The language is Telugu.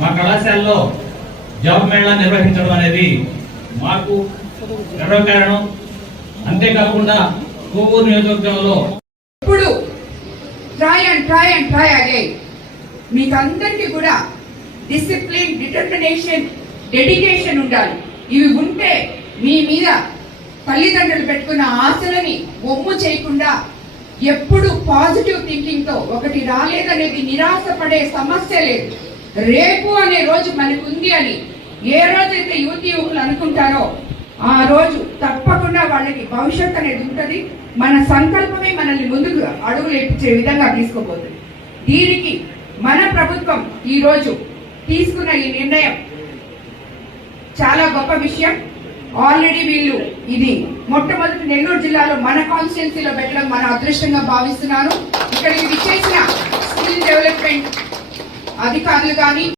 మా కళాశాలలో జాబ్ మేళా నిర్వహించడం అనేది మాకు గర్వకారణం అంతేకాకుండా కోవూరు నియోజకవర్గంలో ఇప్పుడు try and try and try again మీకు కూడా డిసిప్లిన్ డిటర్మినేషన్ డెడికేషన్ ఉండాలి. ఇవి ఉంటే మీ మీద తల్లిదండ్రులు పెట్టుకున్న ఆశలని ఒమ్ము చేయకుండా ఎప్పుడు పాజిటివ్ థింకింగ్తో ఒకటి రాలేదనేది నిరాశపడే సమస్య లేదు. రేపు అనే రోజు మనకు ఉంది అని ఏ రోజైతే యువతి యువకులు అనుకుంటారో ఆ రోజు తప్పకుండా వాళ్ళకి భవిష్యత్ అనేది ఉంటుంది. మన సంకల్పమే మనల్ని ముందుకు అడుగులు ఎప్పించే విధంగా తీసుకోబోతుంది. దీనికి మన ప్రభుత్వం ఈరోజు తీసుకున్న ఈ నిర్ణయం చాలా గొప్ప విషయం. ఆల్రెడీ వీళ్ళు ఇది మొట్టమొదటి నెల్లూరు జిల్లాలో మన కాన్స్టిట్యున్సీలో పెట్టడం మన అదృష్టంగా భావిస్తున్నాను. ఇక్కడికి విచ్చేసిన అధికారులు కానీ